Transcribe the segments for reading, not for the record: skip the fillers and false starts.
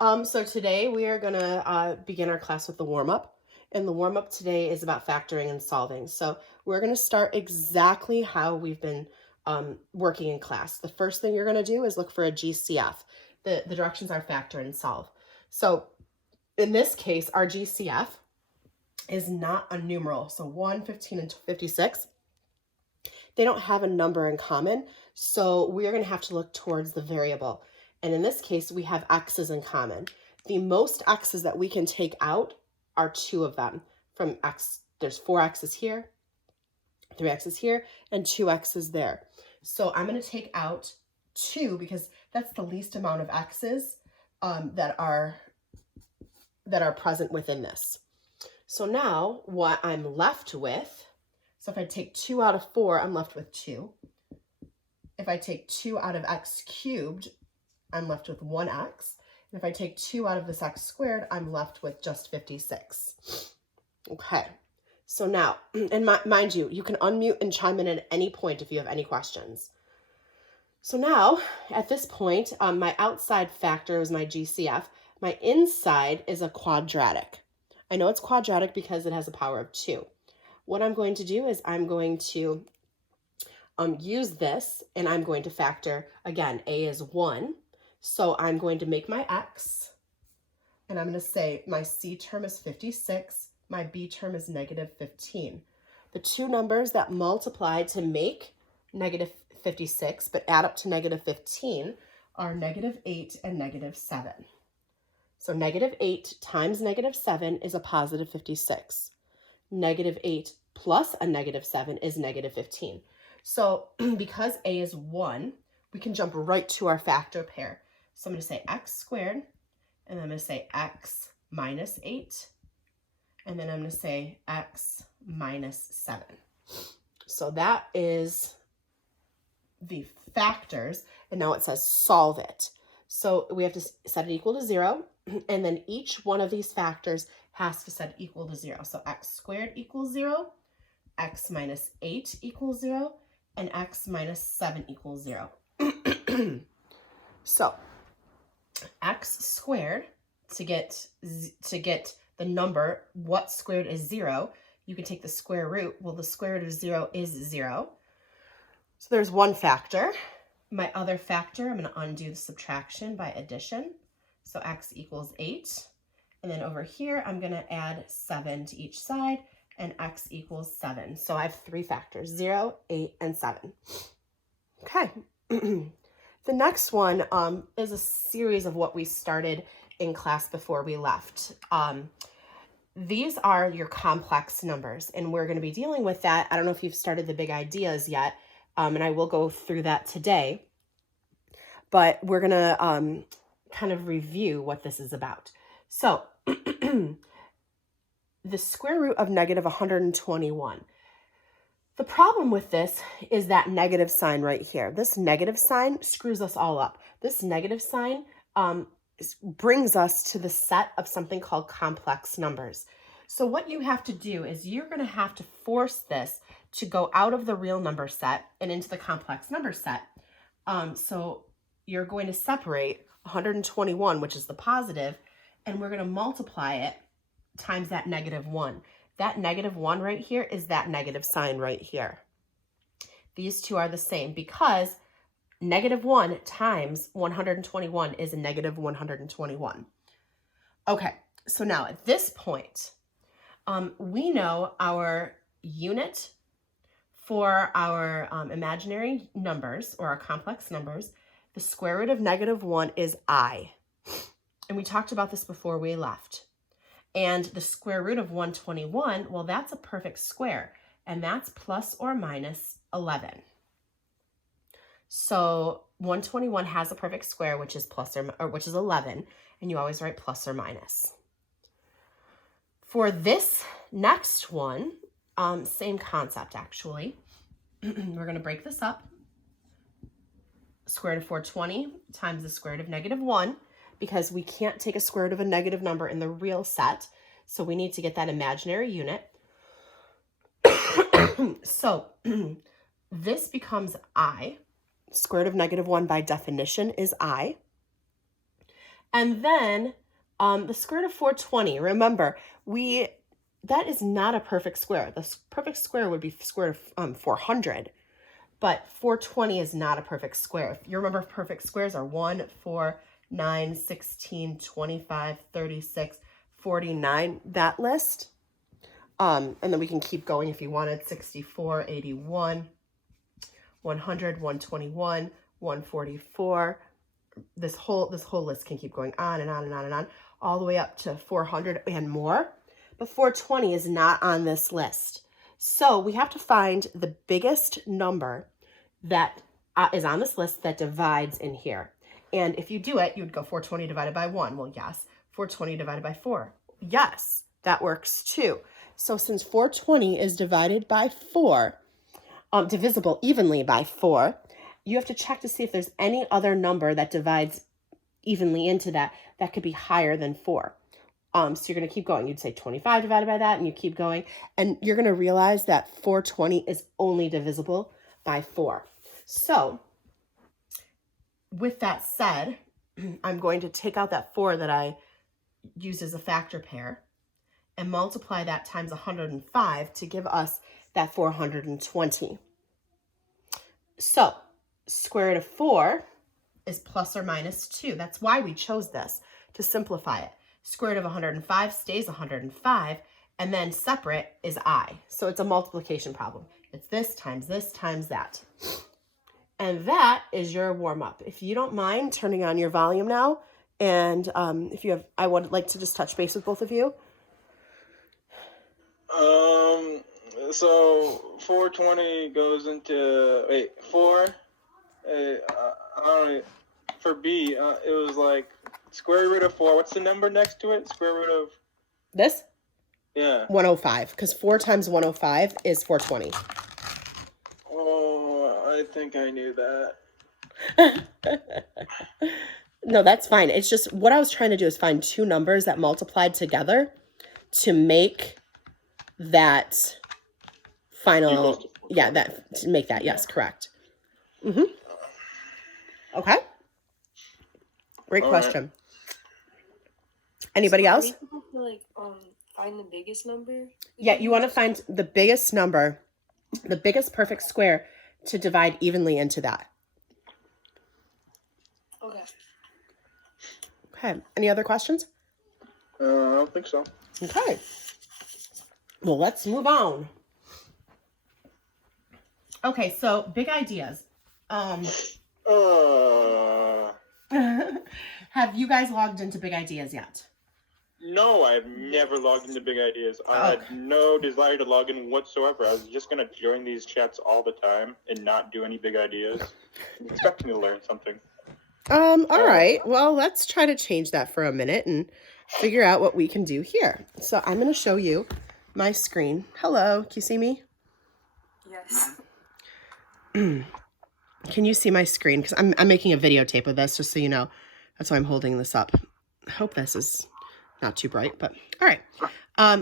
So today we are going to begin our class with the warm-up. And the warm-up today is about factoring and solving. So we're going to start exactly how we've been working in class. The first thing you're going to do is look for a GCF. The directions are factor and solve. So in this case, our GCF is not a numeral. So 1, 15, and 56, they don't have a number in common. So we're going to have to look towards the variable. And in this case, we have x's in common. The most x's that we can take out are 2 of them. From x, there's 4 x's here, 3 x's here, and 2 x's there. So I'm going to take out 2 because that's the least amount of x's that are present within this. So now what I'm left with, so if I take 2 out of 4, I'm left with 2. If I take 2 out of x cubed, I'm left with 1x. And if I take 2 out of this x squared, I'm left with just 56. Okay, so now, and mind you, you can unmute and chime in at any point if you have any questions. So now, at this point, my outside factor is my GCF. My inside is a quadratic. I know it's quadratic because it has a power of 2. What I'm going to do is I'm going to use this, and I'm going to factor, again, a is 1. So I'm going to make my x, and I'm going to say my c term is 56, my b term is negative 15. The two numbers that multiply to make negative 56 but add up to negative 15 are negative 8 and negative 7. So negative 8 times negative 7 is a positive 56. Negative 8 plus a negative 7 is negative 15. So because a is 1, we can jump right to our factor pair. So I'm going to say x squared, and then I'm going to say x minus 8, and then I'm going to say x minus 7. So that is the factors, and now it says solve it. So we have to set it equal to 0, and then each one of these factors has to set equal to 0. So x squared equals 0, x minus 8 equals 0, and x minus 7 equals 0. So x squared, to get the number what squared is 0, you can take the square root. Well, the square root of 0 is 0. So there's one factor. My other factor, I'm going to undo the subtraction by addition. So x equals 8. And then over here, I'm going to add 7 to each side, and x equals 7. So I have 3 factors, 0, 8, and 7. Okay. The next one is a series of what we started in class before we left. These are your complex numbers, and we're going to be dealing with that. I don't know if you've started the big ideas yet, and I will go through that today, but we're going to kind of review what this is about. So the square root of negative 121. The problem with this is that negative sign right here. This negative sign screws us all up. This negative sign brings us to the set of something called complex numbers. So what you have to do is you're going to have to force this to go out of the real number set and into the complex number set. So you're going to separate 121, which is the positive, and we're going to multiply it times that negative 1. That negative 1 right here is that negative sign right here. These two are the same because negative 1 times 121 is a negative 121. Okay, so now at this point, we know our unit for our imaginary numbers or our complex numbers. The square root of negative 1 is I. And we talked about this before we left. And the square root of 121, well, that's a perfect square, and that's plus or minus 11. So 121 has a perfect square, which is which is 11, and you always write plus or minus. For this next one, same concept actually. We're going to break this up. Square root of 420 times the square root of negative 1. Because we can't take a square root of a negative number in the real set. So we need to get that imaginary unit. So this becomes I. Square root of negative 1 by definition is I. And then the square root of 420, remember, that is not a perfect square. The perfect square would be square root of 400, but 420 is not a perfect square. You remember perfect squares are 1, 4, 9, 16, 25, 36, 49, that list. And then we can keep going if you wanted, 64, 81, 100, 121, 144. This whole list can keep going on and on and on and on, all the way up to 400 and more. But 420 is not on this list. So we have to find the biggest number that is on this list that divides in here. And if you do it, you would go 420 divided by 1. Well, yes. 420 divided by 4. Yes, that works too. So since 420 is divided by 4, divisible evenly by 4, you have to check to see if there's any other number that divides evenly into that could be higher than 4. So you're going to keep going. You'd say 25 divided by that, and you keep going. And you're going to realize that 420 is only divisible by 4. So with that said, I'm going to take out that 4 that I used as a factor pair and multiply that times 105 to give us that 420. So square root of 4 is plus or minus 2. That's why we chose this, to simplify it. Square root of 105 stays 105, and then separate is I. So it's a multiplication problem. It's this times that. And that is your warm-up. If you don't mind turning on your volume now, and if you have, I would like to just touch base with both of you. So 420 goes into 4. I don't know, for B, it was like square root of 4. What's the number next to it? Square root of this? Yeah. 105, because 4 times 105 is 420. Oh, I think I knew that. No, that's fine. It's just what I was trying to do is find two numbers that multiplied together to make that final, to make that, yes, correct. Mm-hmm. Okay. Great question. Right. Anybody else? We have to like find the biggest number. Yeah, you want to find the biggest number, the biggest perfect square to divide evenly into that. Okay. Okay. Any other questions? I don't think so. Okay. Well, let's move on. Okay, so big ideas. Have you guys logged into Big Ideas yet? No, I've never logged into Big Ideas. I had no desire to log in whatsoever. I was just going to join these chats all the time and not do any Big Ideas. I'm expecting to learn something. All right. Well, let's try to change that for a minute and figure out what we can do here. So I'm going to show you my screen. Hello. Can you see me? Yes. Can you see my screen? Because I'm making a videotape of this, just so you know. That's why I'm holding this up. I hope this is not too bright, but all right.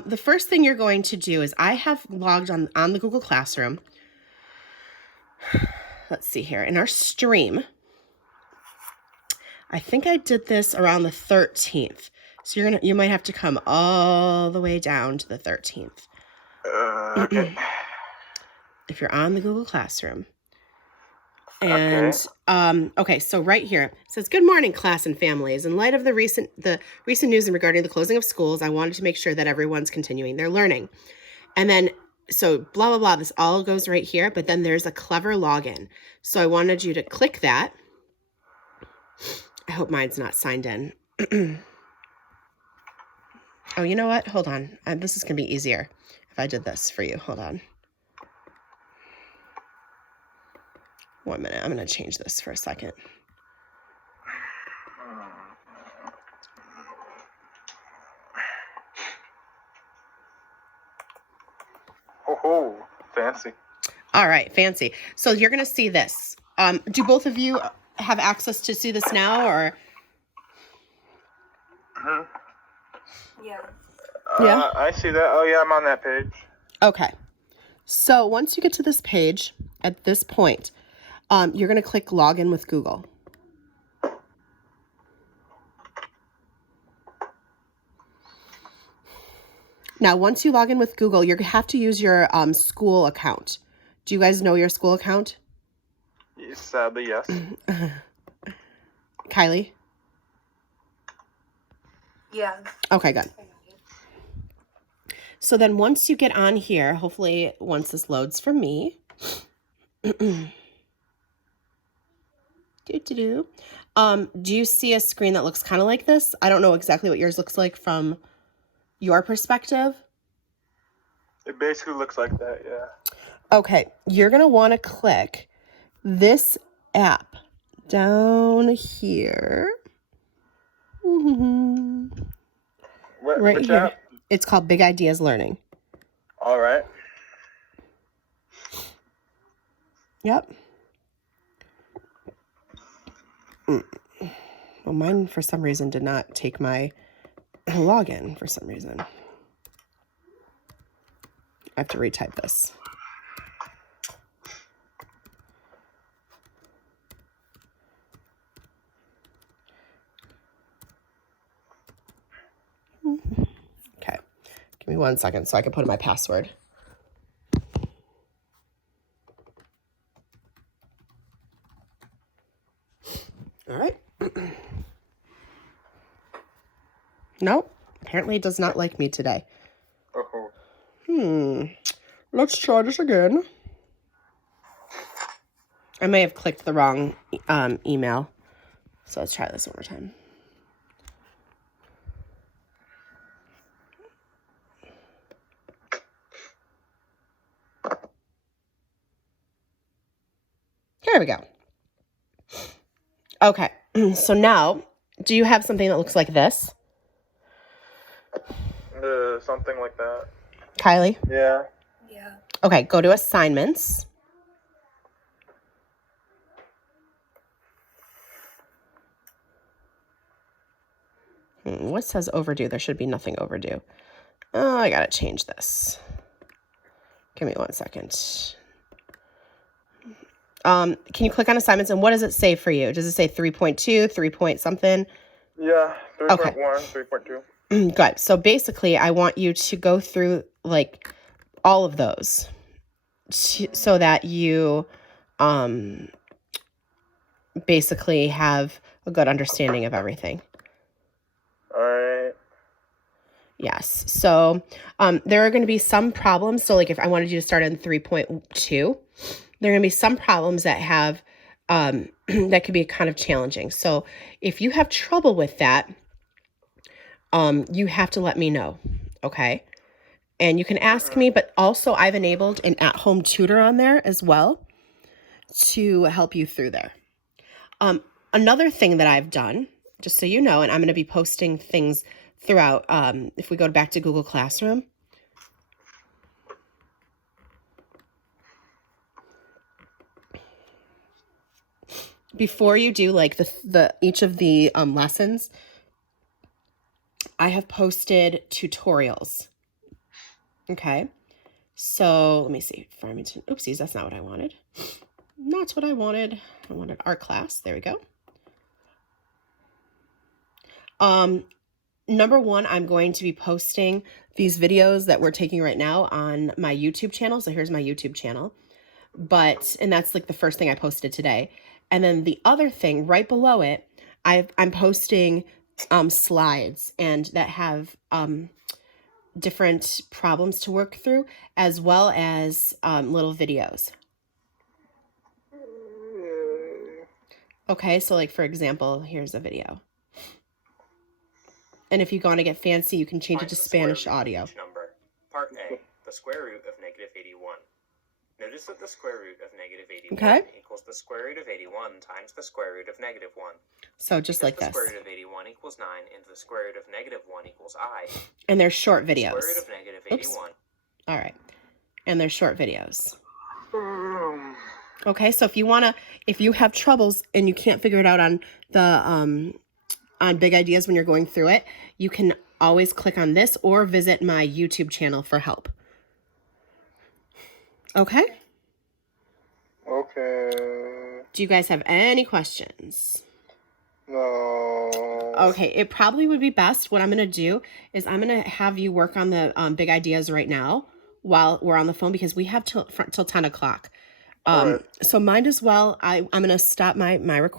The first thing you're going to do is I have logged on the Google Classroom. Let's see here. In our stream, I think I did this around the 13th. So you might have to come all the way down to the 13th. Okay. If you're on the Google Classroom. And okay, so right here it says, "Good morning, class and families. In light of the recent news regarding the closing of schools, I wanted to make sure that everyone's continuing their learning." And then so blah blah blah, this all goes right here, but then there's a clever login. So I wanted you to click that. I hope mine's not signed in. Oh, you know what? Hold on. This is going to be easier if I did this for you. Hold on. 1 minute. I'm going to change this for a second. Oh, fancy. All right, fancy. So you're going to see this. Do both of you have access to see this now, or? Yeah. Yeah. I see that. Oh, yeah, I'm on that page. Okay. So once you get to this page, at this point, you're going to click Login with Google. Now, once you log in with Google, you have to use your school account. Do you guys know your school account? Sadly, yes. Kylie? Yeah. Okay, good. So then once you get on here, hopefully once this loads for me, do you see a screen that looks kind of like this? I don't know exactly what yours looks like from your perspective. It basically looks like that, yeah. Okay, you're going to want to click this app down here. Right Which here. app? It's called Big Ideas Learning. All right. Yep. Well, mine for some reason did not take my login for some reason. I have to retype this. Okay. Give me 1 second so I can put in my password. All right. Nope. Apparently it does not like me today. Uh-oh. Let's try this again. I may have clicked the wrong email. So let's try this one more time. Here we go. Okay. So now, do you have something that looks like this? Something like that. Kylie? Yeah. Yeah. Okay, go to assignments. What says overdue? There should be nothing overdue. Oh, I gotta change this. Give me 1 second. Can you click on assignments and what does it say for you? Does it say 3.2, 3 point something? Yeah, 3.1, Okay. 3.2. Good. So basically, I want you to go through like all of those so that you basically have a good understanding of everything. All right. Yes. So there are going to be some problems. So like if I wanted you to start in 3.2, there are going to be some problems that have that could be kind of challenging. So if you have trouble with that, you have to let me know. Okay. And you can ask me, but also I've enabled an at-home tutor on there as well to help you through there. Another thing that I've done, just so you know, and I'm going to be posting things throughout, if we go back to Google Classroom. Before you do like the each of the lessons, I have posted tutorials. Okay. So let me see. Farmington. Oopsies, that's not what I wanted. Not what I wanted. I wanted art class. There we go. Number one, I'm going to be posting these videos that we're taking right now on my YouTube channel. So here's my YouTube channel. And that's like the first thing I posted today. And then the other thing right below it, I'm posting slides and that have different problems to work through, as well as little videos. Okay, so like for example, here's a video. And if you want to get fancy, you can change it to Spanish audio. Number. Part A, the square root of negative 81. Notice that the square root of negative 81 equals the square root of 81 times the square root of negative 1. So just like this. The square root of 81 equals 9 and the square root of negative 1 equals I. And they're short videos. The square root of negative 81. All right. And they're short videos. Okay, so if you have troubles and you can't figure it out on the on Big Ideas when you're going through it, you can always click on this or visit my YouTube channel for help. Okay? Okay. Do you guys have any questions? No. Okay, it probably would be best. What I'm going to do is I'm going to have you work on the big ideas right now while we're on the phone because we have till 10 o'clock. All right. So might as well, I'm going to stop my recording.